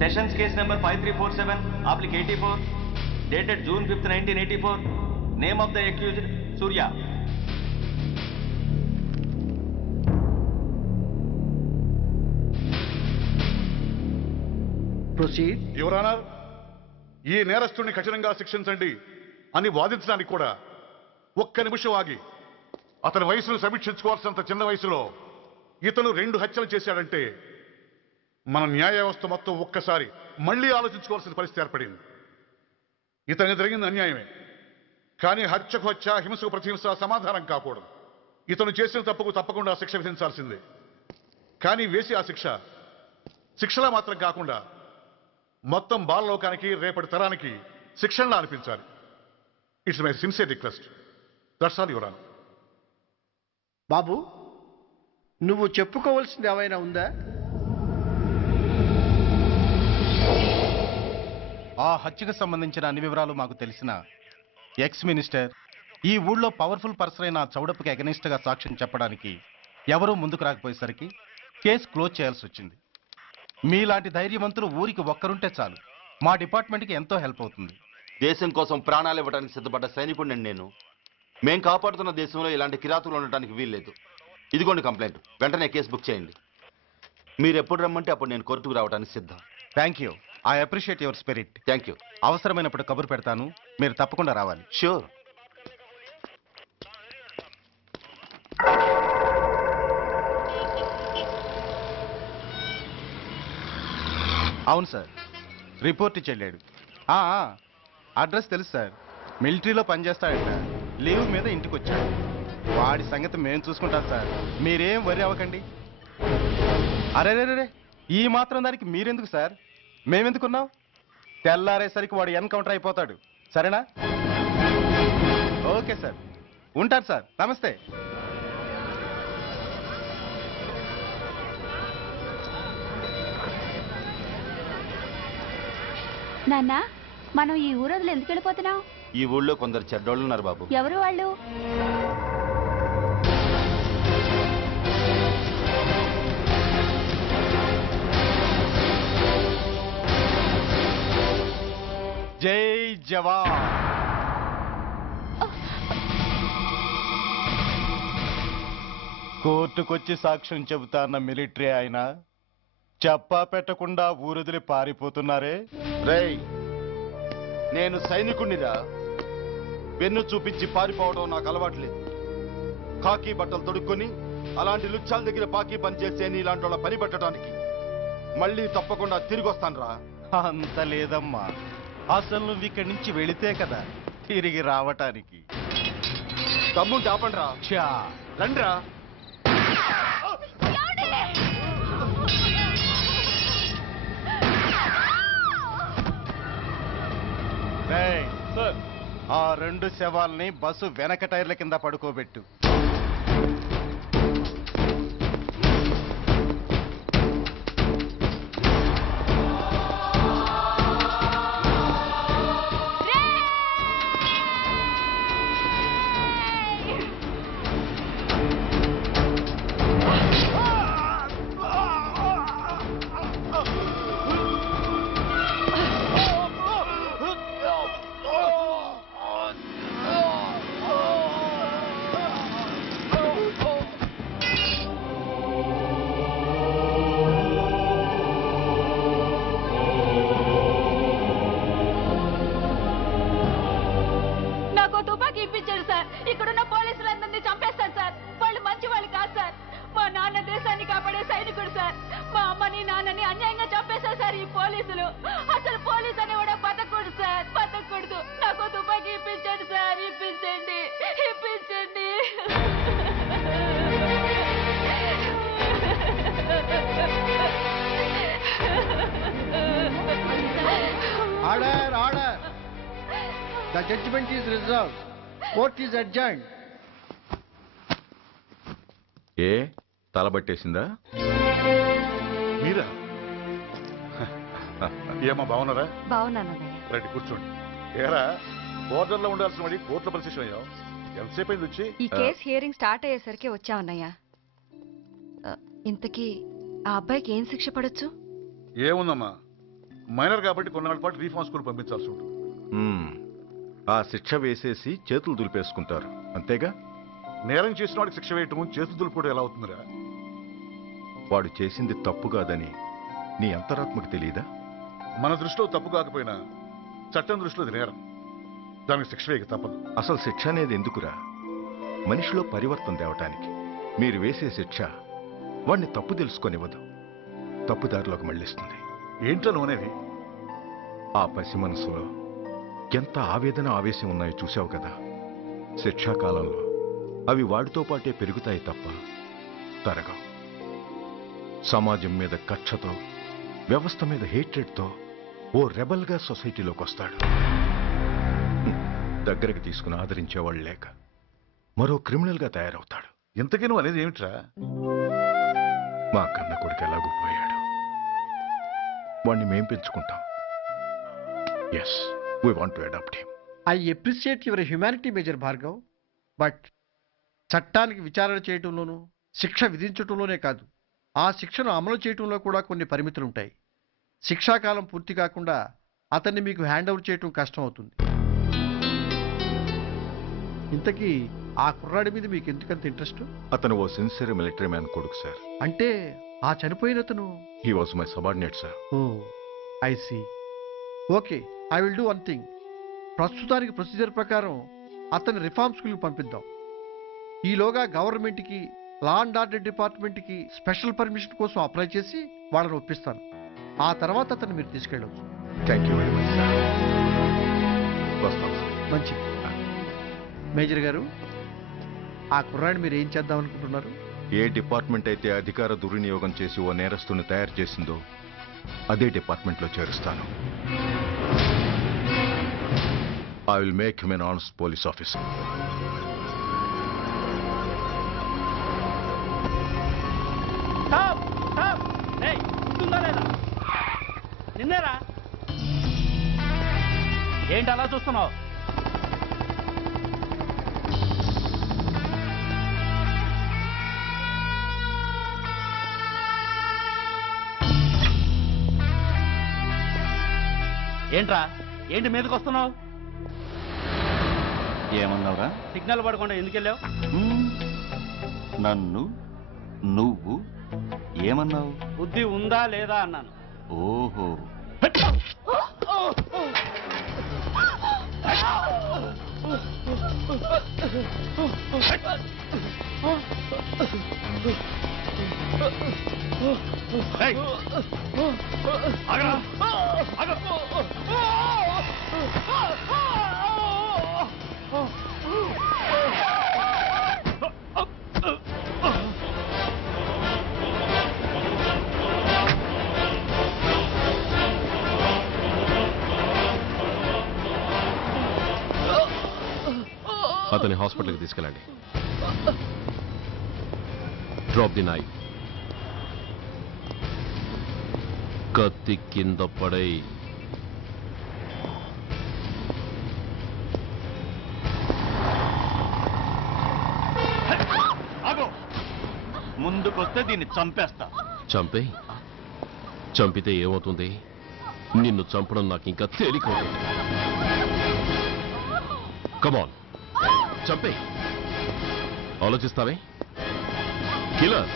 Sessions case number 5347, applic 84, dated June 5th, 1984. Name of the accused, Surya. Proceed. Your Honor, ఈ నేరస్తుడిని కఠినంగా శిక్షించండి అని వాదించడానికి కూడా ఒక్క నిమిషం ఆగి అతని వయసును సమీక్షించుకోవాల్సినంత చిన్న వయసులో ఇతను 2 హత్యలు చేశాడంటే మన న్యాయ వ్యవస్థ మొత్తం ఒక్కసారి మళ్లీ ఆలోచించుకోవాల్సిన పరిస్థితి ఏర్పడింది. ఇతనికి జరిగింది అన్యాయమే, కానీ హత్యకు హత్య, హింసకు ప్రతిహింస సమాధానం కాకూడదు. ఇతను చేసిన తప్పుకు తప్పకుండా శిక్ష విధించాల్సిందే. కానీ వేసి ఆ శిక్షలా మాత్రం కాకుండా మొత్తం బాలలోకానికి, రేపటి తరానికి శిక్షణలా అనిపించాలి. It's my sincere request. That's all your honour. బాబు, నువ్వు చెప్పుకోవాల్సింది ఏమైనా ఉందా? ఆ హత్యకు సంబంధించిన అన్ని వివరాలు మాకు తెలిసిన ఎక్స్ మినిస్టర్ ఈ ఊళ్ళో పవర్ఫుల్ పర్సన్ అయిన చౌడప్పకి అగెనిస్ట్ గా సాక్ష్యం చెప్పడానికి ఎవరూ ముందుకు రాకపోయేసరికి కేసు క్లోజ్ చేయాల్సి వచ్చింది. మీలాంటి ధైర్యవంతులు ఊరికి ఒక్కరుంటే చాలు, మా డిపార్ట్మెంట్కి ఎంతో హెల్ప్ అవుతుంది. దేశం కోసం ప్రాణాలు ఇవ్వడానికి సిద్ధపడ్డ సైనికుడిని నేను. మేం కాపాడుతున్న దేశంలో ఇలాంటి కిరాతులు ఉండటానికి వీల్లేదు. ఇదిగోండి కంప్లైంట్, వెంటనే కేసు బుక్ చేయండి. మీరు ఎప్పుడు రమ్మంటే అప్పుడు నేను కోర్టుకు రావడానికి సిద్ధం. Thank you. I appreciate your spirit. Thank you. అవసరమైనప్పుడు కబురు పెడతాను, మీరు తప్పకుండా రావాలి. షూర్. అవును సార్, రిపోర్ట్ ఇచ్చి వెళ్ళాడు. అడ్రస్ తెలుసు సార్, మిలిటరీలో పనిచేస్తాడంట. లీవ్ మీద ఇంటికి వచ్చాడు. వాడి సంగతి మేము చూసుకుంటాం సార్, మీరేం వరి అవ్వకండి. అరే, ఈ మాత్రం దానికి మీరెందుకు సార్, మేమెందుకున్నాం? తెల్లారేసరికి వాడు ఎన్కౌంటర్ అయిపోతాడు. సరేనా? ఓకే సార్, ఉంటారు సార్. నమస్తే. నాన్న, మనం ఈ ఊరొదిలి ఎందుకు వెళ్ళిపోతున్నాం? ఈ ఊళ్ళో కొందరు చెడ్డోళ్ళు ఉన్నారు బాబు. ఎవరు వాళ్ళు? జై జవాన్. కోర్టుకొచ్చి సాక్ష్యం చెబుతా అన్న మిలిటరీ ఆయన చెప్పా పెట్టకుండా ఊరొదిలి పారిపోతున్నారే. రేయ్, నేను సైనికుణ్ణిరా. వెన్ను చూపించి పారిపోవడం నాకు అలవాట్లేదు. కాకి బట్టలు తొడుక్కొని అలాంటి లుచ్చాల దగ్గర పాకి పని చేసే ఇలాంటి వాళ్ళ పని పెట్టడానికి మళ్ళీ తప్పకుండా తిరిగి వస్తానురా. అంత లేదమ్మా, అసలు నువ్వు ఇక్కడి నుంచి వెళితే కదా తిరిగి రావటానికి. తమ్ముంటే ఆపండిరా. రండిరా. ఆ 2 శవాల్ని బస్సు వెనక టైర్ల కింద పడుకోబెట్టు. ఇక్కడున్న పోలీసులందరినీ చంపేస్తారు సార్. వాళ్ళు మంచి వాళ్ళు కాదు సార్. మా నాన్న దేశాన్ని కాపాడే సైనికుడు సార్. మా అమ్మని నాన్నని అన్యాయంగా చంపేశారు సార్ ఈ పోలీసులు. అసలు పోలీసు అని కూడా బతకూడదు సార్, బతకూడదు. నాకు తుపాకీ ఇప్పించండి సార్, ఇప్పించండి, ఇప్పించండి. Order, order. The judgment is reserved. Court is adjourned. ఏ తలబట్టేసిందా? మీరా? ఏమా బాగున్నారా? బాగున్నానన్నయ్య. రండి కూర్చోండి. ఏరా, బోర్డర్ లో ఉండాల్సిన వాడి కోర్టులో పరిశీలన అయ్యావు. ఎంతసేపు అయింది వచ్చి? ఈ కేసు హియరింగ్ స్టార్ట్ అయ్యేసరికి వచ్చామన్నయ్య. ఇంతకీ ఆ అబ్బాయికి ఏం శిక్ష పడొచ్చు? ఏముందమ్మా, మైనర్ కాబట్టి కొన్నాళ్ళ పాటు రీఫార్మ్ స్కూల్ పంపించాల్సి ఉంటుంది. ఆ శిక్ష వేసేసి చేతులు దులిపేసుకుంటారు అంతేగా? నేరం చేసిన వాడికి శిక్ష వేయటం చేతులు దులుపుకోవడం ఎలా అవుతుందిరా? వాడు చేసింది తప్పు కాదని నీ అంతరాత్మకు తెలియదా? మన దృష్టిలో తప్పు కాకపోయినా చట్టం దృష్టిలో అది నేరం. దానికి శిక్ష వేయక తప్పదు. అసలు శిక్ష అనేది ఎందుకురా? మనిషిలో పరివర్తన తేవటానికి. మీరు వేసే శిక్ష వాడిని తప్పు తెలుసుకొనివ్వదు, తప్పుదారిలోకి మళ్ళిస్తుంది. ఏంటో నువ్వనేది? ఆ పసి మనసులో ఎంత ఆవేదన ఆవేశం ఉన్నాయో చూశావు కదా. శిక్షాకాలంలో అవి వాడితో పాటే పెరుగుతాయి తప్ప తరగవు. సమాజం మీద కక్షతో, వ్యవస్థ మీద హేట్రెడ్తో ఓ రెబల్గా సొసైటీలోకి వస్తాడు. దగ్గరకు తీసుకుని ఆదరించేవాళ్ళు లేక మరో క్రిమినల్గా తయారవుతాడు. ఇంతకీ నువ్వు అనేది ఏమిట్రా? మా కన్న కొడుకు ఎలాగూ పోయాడు, వాణ్ణి మేం పెంచుకుంటాం. Yes, we want to adopt him. I appreciate your humanity major Bhargav, but చట్టానికి విచారణ చేయటంలోనూ శిక్ష విధించటంలోనే కాదు, ఆ శిక్షను అమలు చేయటంలో కూడా కొన్ని పరిమితులు ఉంటాయి. శిక్షాకాలం పూర్తి కాకుండా అతన్ని మీకు హ్యాండ్ ఓవర్ చేయటం కష్టం అవుతుంది. ఇంతకీ ఆ కుర్రాడి మీద మీకు ఎందుకంత ఇంట్రెస్ట్? అతను ఓ సిన్సియర్ మిలిటరీ మ్యాన్ కొడుకు సార్. అంటే ఆ చనిపోయిన అతను? He was my subordinate sir. Oh, I see. Okay, I will do one thing. ప్రస్తుతానికి ప్రొసీజర్ ప్రకారం అతన్ని రిఫార్మ్ స్కూల్కి పంపిద్దాం. ఈలోగా గవర్నమెంట్కి, లా అండ్ ఆర్డర్ డిపార్ట్మెంట్కి స్పెషల్ పర్మిషన్ కోసం అప్లై చేసి వాళ్ళని ఒప్పిస్తాను. ఆ తర్వాత అతన్ని మీరు తీసుకెళ్ళవచ్చు. Thank you very much sir. వస్తాం సార్. మంచిది. మేజర్ గారు, ఆ కుర్రాడిని మీరు ఏం చేద్దాం అనుకుంటున్నారు? ఏ డిపార్ట్మెంట్ అయితే అధికార దుర్వినియోగం చేసి ఓ నేరస్తుని తయారు చేసిందో అదే డిపార్ట్మెంట్లో చేరుస్తాను. I will make him an honest police officer. నిన్నేరా? ఏంటి అలా చూస్తున్నావు? ఏంట్రా, ఏంటి మీదకి వస్తున్నావు? ఏమన్నావురా? సిగ్నల్ పడకుండా ఎందుకు వెళ్ళావు? నన్ను నువ్వు ఏమన్నావు? బుద్ధి ఉందా లేదా అన్నాను. ఓహో, అతని హాస్పిటల్కి తీసుకెళ్ళండి. Drop the knife. కత్తి కింద పడై. ముందుకొస్తే దీన్ని చంపేస్తా. చంపే. చంపితే ఏమవుతుంది? నిన్ను చంపడం నాకు ఇంకా తేలికవుతుంది. కమాన్, చంపే. ఆలోచిస్తావే కిల్లర్?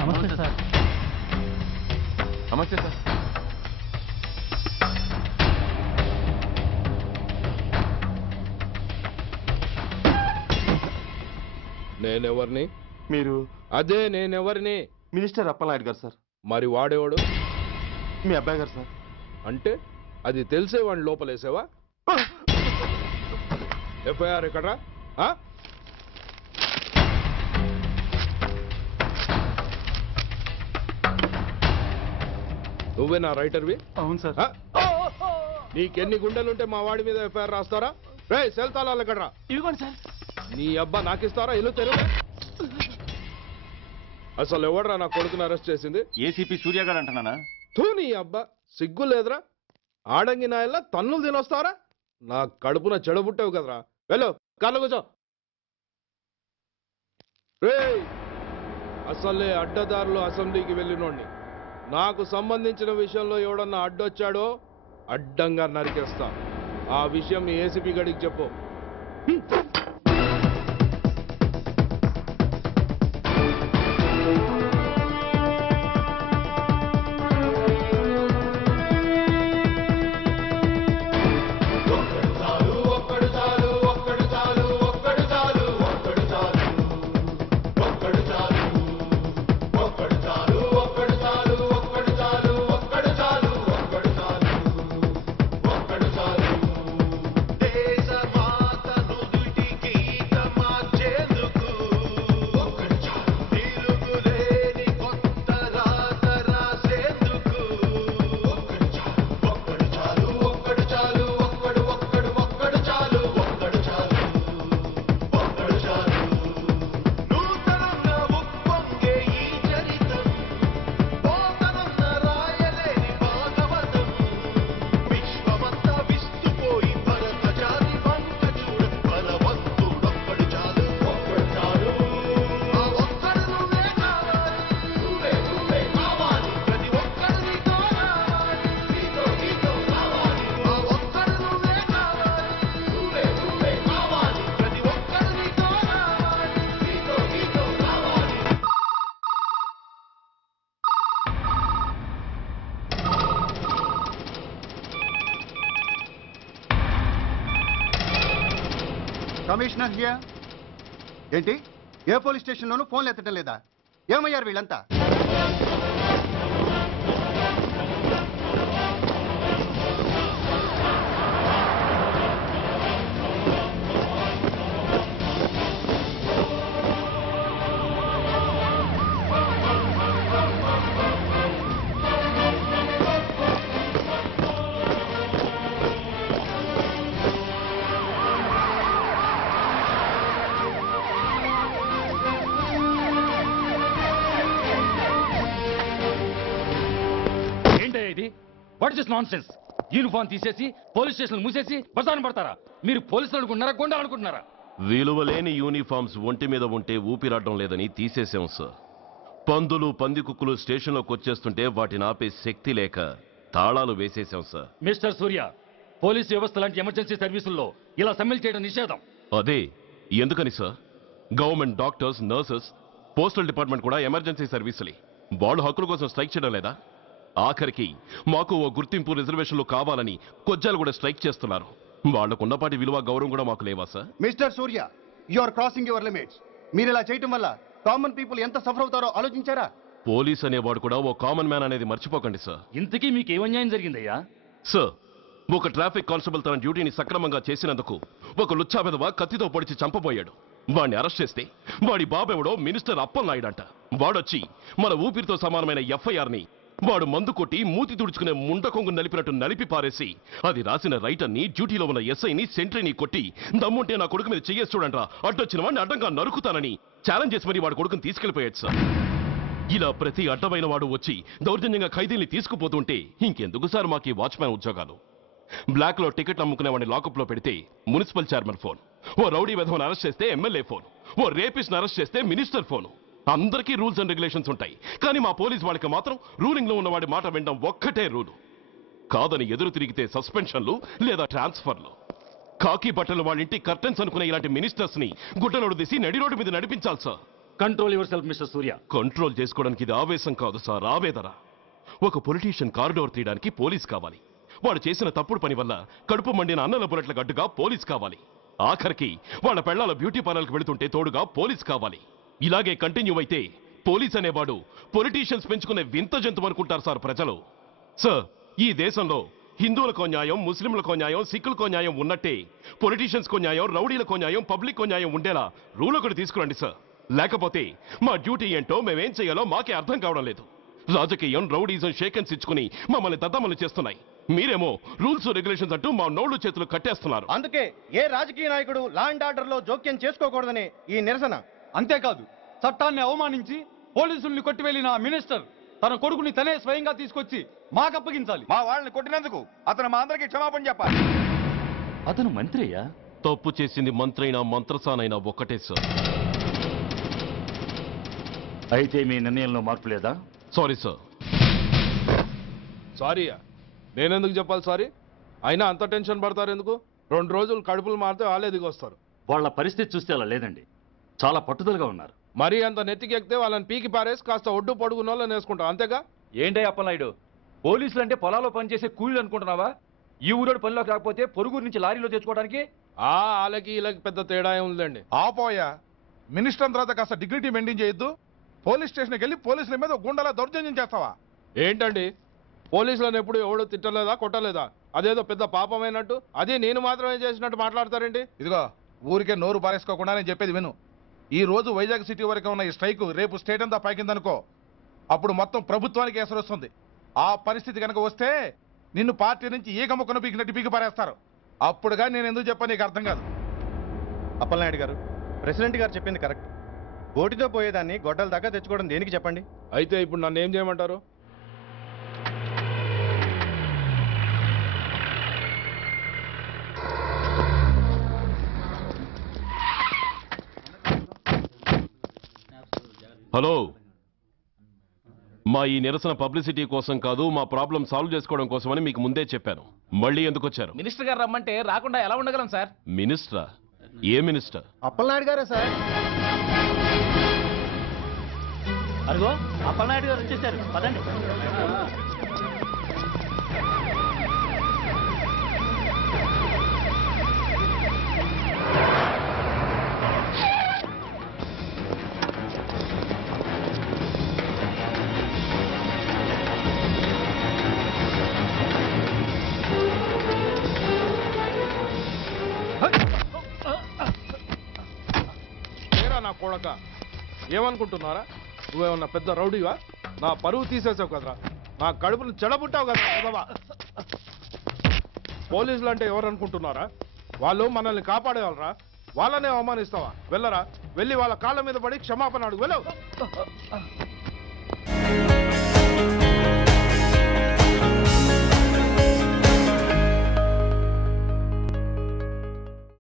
నమస్తే సార్. నమస్తే సార్. నేనెవరిని? మీరు అదే నేనెవరిని? మినిస్టర్ అప్పలనాయుడు గారు సార్. మరి వాడేవాడు? మీ అబ్బాయి గారు సార్. అంటే అది తెలిసే వాడిని లోపలేసావా? ఎఫ్ఐఆర్ ఎక్కడ్రా? నువ్వే నా రైటర్వి? అవును సార్. నీకెన్ని గుండెలుంటే మా వాడి మీద ఎఫ్ఐఆర్ రాస్తారా? రే సెల్ తాళాలు ఎక్కడ్రా? ఇదిగోండి సార్. నీ అబ్బా నాకిస్తారా? ఇల్లు తెరువు. అసలు ఎవడరా నా కొడుకుని అరెస్ట్ చేసింది? ఏసీపీ సూర్య గారు అంటున్నానా? తూ నీ అబ్బా సిగ్గు లేదురా? ఆడంగి నాయల్లా తన్నులు తినొస్తారా? నా కడుపున చెడబుట్టావు కదరా. వెళ్ళు కార్లో కూర్చో. రే అసలే అడ్డదారులు అసెంబ్లీకి వెళ్ళినోడిని. నాకు సంబంధించిన విషయంలో ఎవడన్నా అడ్డొచ్చాడో అడ్డంగా నరికేస్తా. ఆ విషయం మీ ఏసీపీ గడికి చెప్పు. Commissioner here. ఏంటి ఏ పోలీస్ స్టేషన్లోనూ ఫోన్లు ఎత్తడం లేదా? ఏమయ్యారు వీళ్ళంతా? What is nonsense? యూనిఫామ్ తీసేసి పోలీస్ స్టేషన్ మూసేసి బజారు పడతారా? మీరు పోలీసులు అనుకుంటున్నారా, గుండాలు అనుకుంటున్నారా? విలువలేని యూనిఫామ్స్ ఒంటి మీద ఉంటే ఊపిరాడడం లేదని తీసేసాం సార్. పందులు పందికుక్కులు స్టేషన్లోకి వచ్చేస్తుంటే వాటిని ఆపే శక్తి లేక తాళాలు వేసేసాం సార్. మిస్టర్ సూర్య, పోలీస్ వ్యవస్థ లాంటి ఎమర్జెన్సీ సర్వీసుల్లో ఇలా సమ్మెలు చేయడం నిషేధం. అదే ఎందుకని sir? Government doctors, nurses, postal department కూడా ఎమర్జెన్సీ సర్వీసులే. వాళ్ళు హక్కుల కోసం స్ట్రైక్ చేయడం లేదా? ఆఖరికి మాకు ఓ గుర్తింపు రిజర్వేషన్లు కావాలని కొజ్జాలు కూడా స్ట్రైక్ చేస్తున్నారు. వాళ్లకున్నపాటి విలువ గౌరవం కూడా మాకు లేవా sir? Mister Surya, you are crossing your limits. మీరు ఇలా చేయటం వల్ల కామన్ పీపుల్ ఎంత సఫర్ అవుతారో ఆలోచించారా? పోలీస్ అనేవాడు కూడా ఓ కామన్ మ్యాన్ అనేది మర్చిపోకండి సార్. ఇంతకీ మీకు ఏమన్యాయం జరిగిందయ్యా? సార్, ఒక ట్రాఫిక్ కానిస్టేబుల్ తన డ్యూటీని సక్రమంగా చేసినందుకు ఒక లుచ్చా విధవ కత్తితో పొడిచి చంపబోయాడు. వాడిని అరెస్ట్ చేస్తే వాడి బాబెవడో మినిస్టర్ అప్పలనాయుడు అంట. వాడొచ్చి మన ఊపిరితో సమానమైన ఎఫ్ఐఆర్ని వాడు మందు కొట్టి మూతి తుడుచుకునే ముండకొంగు నలిపినట్టు నలిపి పారేసి అది రాసిన రైటర్ని, డ్యూటీలో ఉన్న ఎస్ఐని, సెంట్రీని కొట్టి దమ్ముంటే నా కొడుకు మీద చెయ్యేసి చూడంట్రా, అడ్డొచ్చిన వాడిని అడ్డంగా నరుకుతానని ఛాలెంజ్ చేసి మరి వాడు కొడుకుని తీసుకెళ్లిపోయాడు సార్. ఇలా ప్రతి అడ్డమైన వాడు వచ్చి దౌర్జన్యంగా ఖైదీల్ని తీసుకుపోతుంటే ఇంకెందుకు సార్ మాకు ఈ వాచ్మ్యాన్ ఉద్యోగాలు? బ్లాక్ లో టికెట్ అమ్ముకునే వాడిని లాకప్ లో పెడితే మున్సిపల్ చైర్మన్ ఫోన్, ఓ రౌడీ విధవను అరెస్ట్ చేస్తే ఎమ్మెల్యే ఫోన్, ఓ రేపిస్ట్ అరెస్ట్ చేస్తే మినిస్టర్ ఫోను. అందరికీ రూల్స్ అండ్ రెగ్యులేషన్స్ ఉంటాయి, కానీ మా పోలీస్ వాళ్ళకి మాత్రం రూలింగ్ లో ఉన్న వాడి మాట వినడం ఒక్కటే రూలు. కాదని ఎదురు తిరిగితే సస్పెన్షన్లు లేదా ట్రాన్స్ఫర్లు. కాకి బట్టలు వాళ్ళ ఇంటి కర్టెన్స్ అనుకునే ఇలాంటి మినిస్టర్స్ ని గుడ్డలోడు తీసి నడి రోడ్డు మీద నడిపించాలి sir. Control your self mister Surya. Control చేసుకోవడానికి ఇది ఆవేశం కాదు సార్, ఆవేదన. ఒక పొలిటీషియన్ కారిడోర్ తీయడానికి పోలీస్ కావాలి. వాడు చేసిన తప్పుడు పని వల్ల కడుపు మండిన అన్నల బుల్లెట్ల గడ్డుగా పోలీస్ కావాలి. ఆఖరికి వాళ్ళ పెళ్లాల బ్యూటీ పార్లర్కి వెళుతుంటే తోడుగా పోలీస్ కావాలి. ఇలాగే కంటిన్యూ అయితే పోలీస్ అనేవాడు పొలిటీషియన్స్ పెంచుకునే వింత జంతువు అనుకుంటారు సార్ ప్రజలు. సార్, ఈ దేశంలో హిందువులకో న్యాయం, ముస్లింలకో న్యాయం, సిక్కులకో న్యాయం ఉన్నట్టే పొలిటీషియన్స్కో న్యాయం, రౌడీలకో న్యాయం, పబ్లిక్కో న్యాయం ఉండేలా రూల్ ఒకటి తీసుకురండి సార్. లేకపోతే మా డ్యూటీ ఏంటో మేమేం చేయాలో మాకే అర్థం కావడం లేదు. రాజకీయం, రౌడీజం షేకెన్స్ ఇచ్చుకుని మమ్మల్ని దద్దమలు చేస్తున్నాయి. మీరేమో రూల్స్ రెగ్యులేషన్స్ అంటూ మా నోళ్లు చేతులు కట్టేస్తున్నారు. అందుకే ఏ రాజకీయ నాయకుడు లా అండ్ ఆర్డర్ లో జోక్యం చేసుకోకూడదని ఈ నిరసన. అంతేకాదు, చట్టాన్ని అవమానించి పోలీసుల్ని కొట్టివెళ్లిన మినిస్టర్ తన కొడుకుని తనే స్వయంగా తీసుకొచ్చి మాకు అప్పగించాలి. మా వాళ్ళని కొట్టినందుకు అతను మా అందరికీ క్షమాపణ చెప్పాలి. అతను మంత్రి అయ్యా. తప్పు చేసింది మంత్రైనా మంత్రసానైనా ఒక్కటే సార్. అయితే మీ నిర్ణయంలో మార్పు లేదా? Sorry sir. సారీయా? నేనెందుకు చెప్పాలి సారీ? అయినా అంత టెన్షన్ పడతారు ఎందుకు? 2 రోజులు కడుపులు మారితే వాళ్ళే దిగొస్తారు. వాళ్ళ పరిస్థితి చూస్తే అలా లేదండి, చాలా పట్టుదలగా ఉన్నారు. మరీ అంత నెత్తికెక్కితే వాళ్ళని పీకి పారేసి కాస్త ఒడ్డు పొడుగున్న వాళ్ళని వేసుకుంటాం, అంతేగా? ఏంటే అప్పలనాయుడు, పోలీసులు అంటే పొలాల్లో పనిచేసే కూలీలు అనుకుంటున్నావా? ఈ ఊరోడు పనిలోకి రాకపోతే పొరుగురు నుంచి లారీలో తెచ్చుకోవడానికి వాళ్ళకి వీళ్ళకి పెద్ద తేడా ఉందండి. ఆపోయా, మినిస్టర్ తర్వాత కాస్త డిగ్నిటీ మెయింటైన్ చేయొద్దు. పోలీస్ స్టేషన్కి వెళ్ళి పోలీసుల మీద గుండెలా దౌర్జన్యం చేస్తావా? ఏంటండి, పోలీసులను ఎప్పుడు ఎవడో తిట్టలేదా, కొట్టలేదా? అదేదో పెద్ద పాపమైనట్టు, అదే నేను మాత్రమే చేసినట్టు మాట్లాడతారేంటి? ఇదిగో, ఊరికే నోరు పారేసుకోకుండా నేను చెప్పేది విను. ఈ రోజు వైజాగ్ సిటీ వరకు ఉన్న ఈ స్ట్రైక్ రేపు స్టేట్ అంతా పైకిందనుకో, అప్పుడు మొత్తం ప్రభుత్వానికి ఎసరు వస్తుంది. ఆ పరిస్థితి కనుక వస్తే నిన్ను పార్టీ నుంచి ఈగ ముక్కను పీకినట్టు పీకి పారేస్తారు. అప్పుడుగా నేను ఎందుకు చెప్పాను నీకు అర్థం కాదు. అప్పలనాయుడు గారు, ప్రెసిడెంట్ గారు చెప్పింది కరెక్ట్. గోటితో పోయేదాన్ని గొడ్డల దాకా తెచ్చుకోవడం దేనికి చెప్పండి? అయితే ఇప్పుడు నన్ను ఏం చేయమంటారు? హలో, మా ఈ నిరసన పబ్లిసిటీ కోసం కాదు, మా ప్రాబ్లం సాల్వ్ చేసుకోవడం కోసమని మీకు ముందే చెప్పాను. మళ్ళీ ఎందుకు వచ్చారు? మినిస్టర్ గారు రమ్మంటే రాకుండా ఎలా ఉండగలం సార్? మినిస్టరా? ఏ మినిస్టర్? అప్పలనాయుడు గారే సార్. అదిగో అప్పలనాయుడు గారు వచ్చేసారు, పదండి. నా కొడక, ఏమనుకుంటున్నారా? నువ్వేమన్నా పెద్ద రౌడీవా? నా పరువు తీసేసావు కదరా, నా కడుపును చెడబుట్టావు కదా. పోలీసులు అంటే ఎవరు అనుకుంటున్నారా? వాళ్ళు మనల్ని కాపాడేవాళ్ళరా, వాళ్ళనే అవమానిస్తావా? వెళ్ళరా, వెళ్ళి వాళ్ళ కాళ్ళ మీద పడి క్షమాపణ అడుగు, వెళ్ళవు.